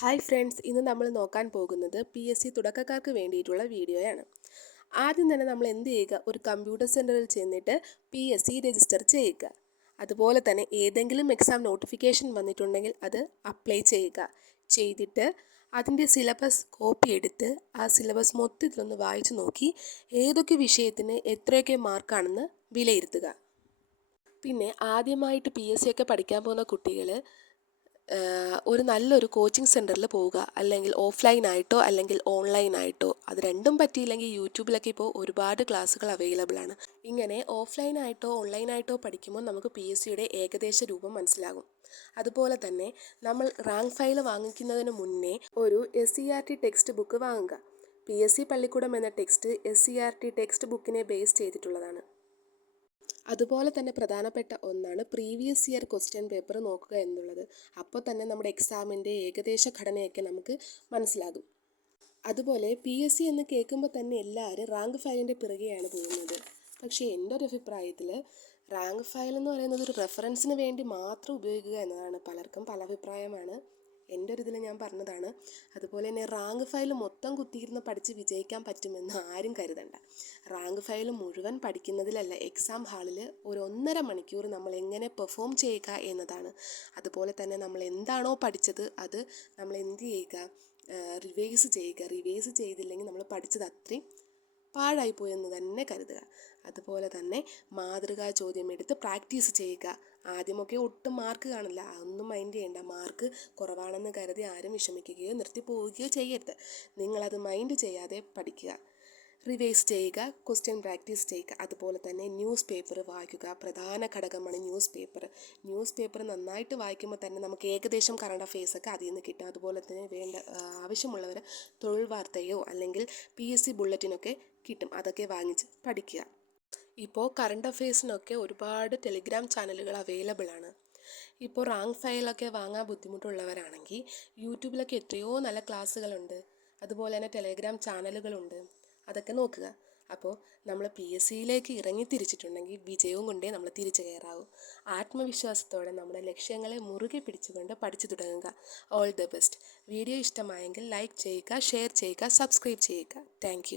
Hi friends, ഇന്ന് നമ്മൾ നോക്കാൻ പോകുന്നത് PSC തുടക്കക്കാർക്ക് വേണ്ടിയിട്ടുള്ള വീഡിയോയാണ്. ആദ്യം തന്നെ നമ്മൾ എന്ത് ചെയ്യുക, ഒരു കമ്പ്യൂട്ടർ സെൻറ്ററിൽ ചെന്നിട്ട് PSC രജിസ്റ്റർ ചെയ്യുക. അതുപോലെ തന്നെ ഏതെങ്കിലും എക്സാം നോട്ടിഫിക്കേഷൻ വന്നിട്ടുണ്ടെങ്കിൽ അത് അപ്ലൈ ചെയ്യുക. ചെയ്തിട്ട് അതിൻ്റെ സിലബസ് കോപ്പി എടുത്ത് ആ സിലബസ് മൊത്തത്തിലൊന്ന് വായിച്ചു നോക്കി ഏതൊക്കെ വിഷയത്തിന് എത്രയൊക്കെ മാർക്കാണെന്ന് വിലയിരുത്തുക. പിന്നെ ആദ്യമായിട്ട് PSC ഒക്കെ പഠിക്കാൻ പോകുന്ന കുട്ടികൾ ഒരു നല്ലൊരു കോച്ചിങ് സെൻറ്ററിൽ പോവുക, അല്ലെങ്കിൽ ഓഫ്ലൈനായിട്ടോ അല്ലെങ്കിൽ ഓൺലൈനായിട്ടോ. അത് രണ്ടും പറ്റിയില്ലെങ്കിൽ യൂട്യൂബിലൊക്കെ ഇപ്പോൾ ഒരുപാട് ക്ലാസ്സുകൾ അവൈലബിൾ ആണ്. ഇങ്ങനെ ഓഫ്ലൈനായിട്ടോ ഓൺലൈനായിട്ടോ പഠിക്കുമ്പോൾ നമുക്ക് PSCയുടെ ഏകദേശ രൂപം മനസ്സിലാകും. അതുപോലെ തന്നെ നമ്മൾ റാങ്ക് ഫയൽ വാങ്ങിക്കുന്നതിന് മുന്നേ ഒരു SCERT ടെക്സ്റ്റ് ബുക്ക് വാങ്ങുക. PSC പള്ളിക്കൂടം എന്ന ടെക്സ്റ്റ് SCERT ടെക്സ്റ്റ് ബുക്കിനെ ബേസ് ചെയ്തിട്ടുള്ളതാണ്. അതുപോലെ തന്നെ പ്രധാനപ്പെട്ട ഒന്നാണ് പ്രീവിയസ് ഇയർ ക്വസ്റ്റ്യൻ പേപ്പർ നോക്കുക എന്നുള്ളത്. അപ്പോൾ തന്നെ നമ്മുടെ എക്സാമിൻ്റെ ഏകദേശ ഘടനയൊക്കെ നമുക്ക് മനസ്സിലാകും. അതുപോലെ PSC എന്ന് കേൾക്കുമ്പോൾ തന്നെ എല്ലാവരും റാങ്ക് ഫയലിൻ്റെ പിറകെയാണ് പോകുന്നത്. പക്ഷേ എൻ്റെ ഒരു അഭിപ്രായത്തിൽ റാങ്ക് ഫയൽ എന്ന് പറയുന്നത് ഒരു റെഫറൻസിന് വേണ്ടി മാത്രം ഉപയോഗിക്കുക എന്നതാണ്. പലർക്കും പല അഭിപ്രായമാണ്. എൻ്റെ ഒരു ഇതിൽ ഞാൻ പറഞ്ഞതാണ്. അതുപോലെ തന്നെ റാങ്ക് ഫയൽ മൊത്തം കുത്തിയിരുന്ന് പഠിച്ച് വിജയിക്കാൻ പറ്റുമെന്ന് ആരും കരുതണ്ട. റാങ്ക് ഫയൽ മുഴുവൻ പഠിക്കുന്നതിലല്ല, എക്സാം ഹാളിൽ ഒരു 1.5 മണിക്കൂർ നമ്മൾ എങ്ങനെ പെർഫോം ചെയ്യുക എന്നതാണ്. അതുപോലെ തന്നെ നമ്മൾ എന്താണോ പഠിച്ചത് അത് നമ്മൾ എന്ത് ചെയ്യുക, റിവൈസ് ചെയ്യുക. റിവൈസ് ചെയ്തില്ലെങ്കിൽ നമ്മൾ പഠിച്ചത് അത്രയും പാഴായിപ്പോയെന്ന് തന്നെ കരുതുക. അതുപോലെ തന്നെ മാതൃകാ ചോദ്യം എടുത്ത് പ്രാക്ടീസ് ചെയ്യുക. ആദ്യമൊക്കെ ഒട്ടും മാർക്ക് കാണില്ല, അതൊന്നും മൈൻഡ് ചെയ്യേണ്ട. മാർക്ക് കുറവാണെന്ന് കരുതി ആരും വിഷമിക്കുകയോ നിർത്തി പോവുകയോ ചെയ്യരുത്. നിങ്ങളത് മൈൻഡ് ചെയ്യാതെ പഠിക്കുക, റിവൈസ് ചെയ്യുക, ക്വസ്റ്റ്യൻ പ്രാക്ടീസ് ചെയ്യുക. അതുപോലെ തന്നെ ന്യൂസ് പേപ്പർ വായിക്കുക. പ്രധാന ഘടകമാണ് ന്യൂസ് പേപ്പർ. ന്യൂസ് പേപ്പർ നന്നായിട്ട് വായിക്കുമ്പോൾ തന്നെ നമുക്ക് ഏകദേശം കറണ്ട് അഫെയർസൊക്കെ അതിൽ നിന്ന് കിട്ടും. അതുപോലെ തന്നെ ആവശ്യമുള്ളവർ തൊഴിൽ വാർത്തയോ അല്ലെങ്കിൽ PSC ബുള്ളറ്റിനൊക്കെ കിട്ടും, അതൊക്കെ വാങ്ങിച്ച് പഠിക്കുക. ഇപ്പോൾ കറണ്ട് അഫെയർസിനൊക്കെ ഒരുപാട് ടെലിഗ്രാം ചാനലുകൾ അവൈലബിൾ ആണ്. ഇപ്പോൾ റാങ്ക് ഫയലൊക്കെ വാങ്ങാൻ ബുദ്ധിമുട്ടുള്ളവരാണെങ്കിൽ യൂട്യൂബിലൊക്കെ എത്രയോ നല്ല ക്ലാസ്സുകളുണ്ട്. അതുപോലെ തന്നെ ടെലിഗ്രാം ചാനലുകളുണ്ട്, അതൊക്കെ നോക്കുക. അപ്പോൾ നമ്മൾ PSCയിലേക്ക് ഇറങ്ങി തിരിച്ചിട്ടുണ്ടെങ്കിൽ വിജയവും കൊണ്ടേ നമ്മൾ തിരിച്ചു കയറാവൂ. ആത്മവിശ്വാസത്തോടെ നമ്മുടെ ലക്ഷ്യങ്ങളെ മുറുകെ പിടിച്ചുകൊണ്ട് പഠിച്ചു തുടങ്ങുക. All the best. വീഡിയോ ഇഷ്ടമായെങ്കിൽ ലൈക്ക് ചെയ്യുക, ഷെയർ ചെയ്യുക, സബ്സ്ക്രൈബ് ചെയ്യുക. താങ്ക്